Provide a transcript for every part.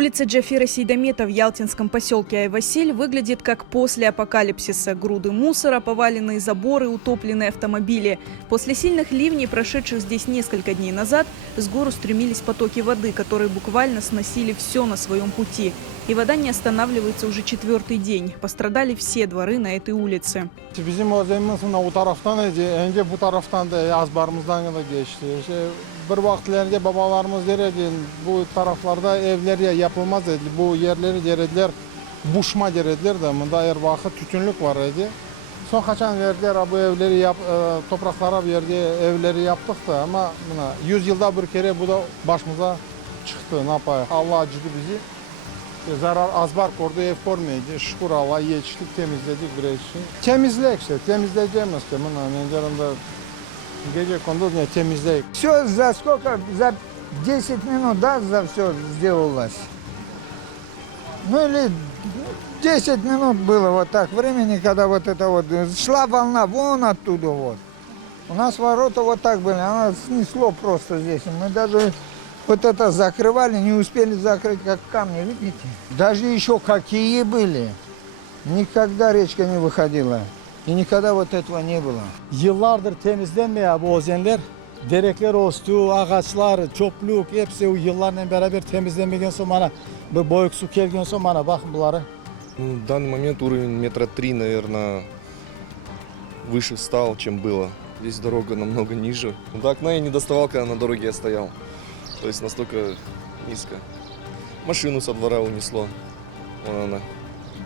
Улица Джафира Сейдамета в ялтинском поселке Ай-Василь выглядит как после апокалипсиса. Груды мусора, поваленные заборы, утопленные автомобили. После сильных ливней, прошедших здесь несколько дней назад, с гор устремились потоки воды, которые буквально сносили все на своем пути. И вода не останавливается уже 4-й день. Пострадали все дворы на этой улице. Bir vaxtlarga babalarımız derdi, bu taraflarda evler yapılmaz dedi. Bu yerleri derdiler, buşma derdiler de. Bunda her vakit tütünlük var idi. Son kaçan verdiler, bu evleri topraklara verdi, evleri yaptık da ama 100 yılda bir kere bu da başımıza çıktı. Ne yapayım? Allah acıdı bizi. Zarar azbar kordu, ev kormaydı. Şükür Allah'a yetiştik, temizledik bir şey. Temizleyek işte, temizleyeceğimiz ki. Gece kondu ne temizleyip. Все за сколько? За 10 минут, да, за все сделалось. Ну или 10 минут было вот так времени, когда вот это вот шла волна вон оттуда вот. У нас ворота вот так были, она снесло просто здесь. Мы даже вот это закрывали, не успели закрыть, как камни, видите? Даже еще какие были. Никогда речка не выходила. И никогда вот этого не было. Yıllardır temizlenmiyor bu ozenler. Derekler olsun, ağaçlar, çopluk hepsi o yıllarla beraber temizlenmeden sonra bana bu boyuk su gelgen sonra bana bakın bunları. В данный момент уровень метра 3, наверное, выше стал, чем было. Здесь дорога намного ниже. До окна я не доставал, когда на дороге я стоял. То есть настолько низко. Машину со двора унесло. Вон она,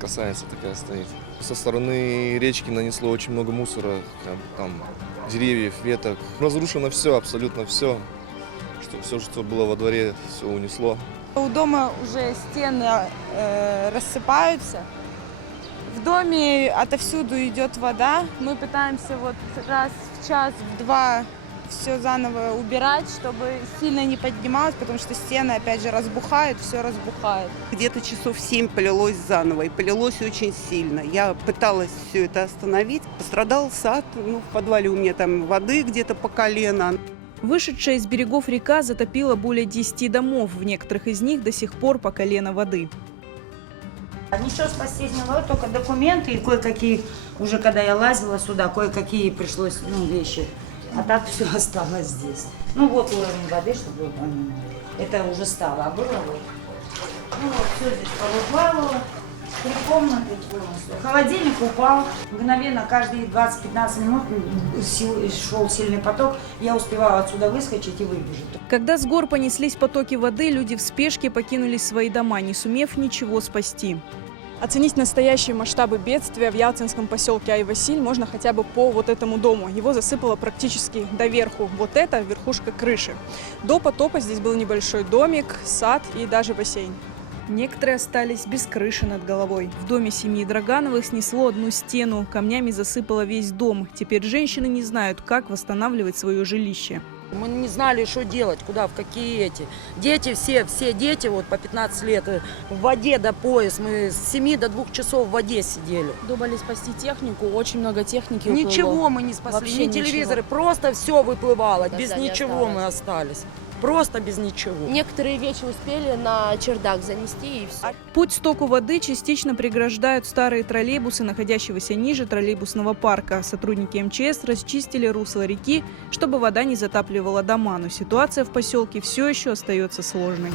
касается такая стоит. Со стороны речки нанесло очень много мусора, там деревьев, веток. Разрушено все, абсолютно все. Все, что было во дворе, все унесло. У дома уже стены рассыпаются. В доме отовсюду идет вода. Мы пытаемся вот раз в час, в два все заново убирать, чтобы сильно не поднималось, потому что стены опять же разбухают, все разбухает. Где-то часов 7 полилось заново, и полилось очень сильно. Я пыталась все это остановить. Пострадал сад, в подвале у меня там воды где-то по колено. Вышедшая из берегов река затопила более 10 домов. В некоторых из них до сих пор по колено воды. Ничего спасти не было, только документы и кое-какие, уже когда я лазила сюда, кое-какие пришлось, вещи. А так все осталось здесь. Вот уровень воды, чтобы вы поняли. Это уже стало, а было вот. Все здесь повыплавало. 3 комнаты полностью. Холодильник упал. Мгновенно, каждые 20-15 минут шел сильный поток. Я успевала отсюда выскочить и выбежать. Когда с гор понеслись потоки воды, люди в спешке покинули свои дома, не сумев ничего спасти. Оценить настоящие масштабы бедствия в ялтинском поселке Ай-Василь можно хотя бы по вот этому дому. Его засыпало практически доверху. Вот это верхушка крыши. До потопа здесь был небольшой домик, сад и даже бассейн. Некоторые остались без крыши над головой. В доме семьи Драгановых снесло одну стену, камнями засыпало весь дом. Теперь женщины не знают, как восстанавливать свое жилище. Мы не знали, что делать, куда, в какие эти. Дети, все дети вот по 15 лет в воде до пояс. Мы с 7 до 2 часов в воде сидели. Думали спасти технику, очень много техники уплыло. Ничего мы не спасли, Вообще ни телевизоры, ничего. Просто все выплывало, Да, без да, ничего мы остались. Просто без ничего. Некоторые вещи успели на чердак занести и все. Путь стоку воды частично преграждают старые троллейбусы, находящегося ниже троллейбусного парка. Сотрудники МЧС расчистили русло реки, чтобы вода не затапливала дома, но ситуация в поселке все еще остается сложной.